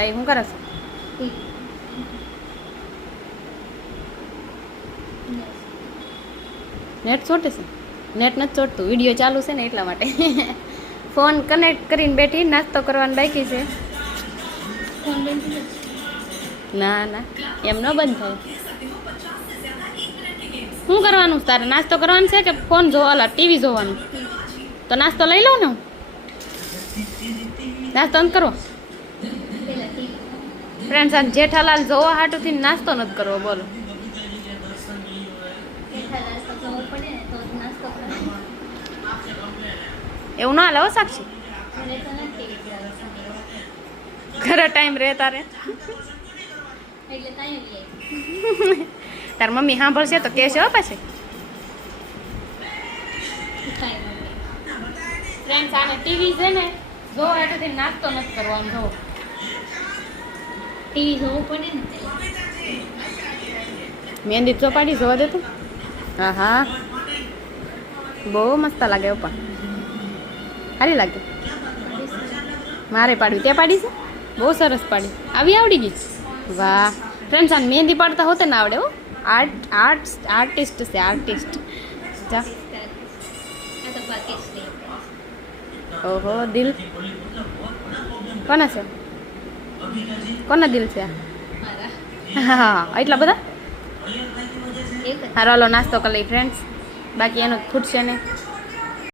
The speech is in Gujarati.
એ શું કરે છે? નેટ ચોટે છે? નેટ નથી ચોટતું, વિડીયો ચાલુ છે ને એટલા માટે. ફોન કનેક્ટ કરીને બેઠી, નાસ્તો કરવાનું બાકી છે. ના ના, એમ ન બંધ થાય. શું કરવાનું તારે? નાસ્તો કરવાનો છે કે ફોન જોવા, ટીવી જોવાનું? તો નાસ્તો લઈ લઉં ને હું. નાસ્તો નથી કરવો ફ્રેન્ડ્સ? આ જેઠાલાલ જોવા હાટુથી નાસ્તો નથી કરવો, બોલો. એવું ના હાલે હો સાક્ષી. ઘરે ટાઈમ રહે તારે. તાર મમ્મી સાંભળશે તો કહેશે હો પછી. ફ્રેન્ડ્સ આને ટીવી છે ને જોવા હાટુથી નાસ્તો નથી કરવાનો. જો ટીવી જોવું પડે ને. મહેંદી ચોપાડી જોવા દે તું. હા હા, બહુ મસ્ત લાગે પણ સારી લાગે. મારે પાડવી, તે પાડી છે? બહુ સરસ પાડી. આવી આવડી ગઈ? વાહ ફ્રેન્ડ્સ, આને મહેંદી પાડતા હોતે ને આવડે હો. આર્ટિસ્ટ છે, આર્ટિસ્ટ. જા. ઓહો, દિલ કોના છે? કોના દિલ છે? હા, એટલા બધા. હારો, હાલો નાસ્તો કરી લઈ ફ્રેન્ડ્સ, બાકી એનો ખૂટશે ને.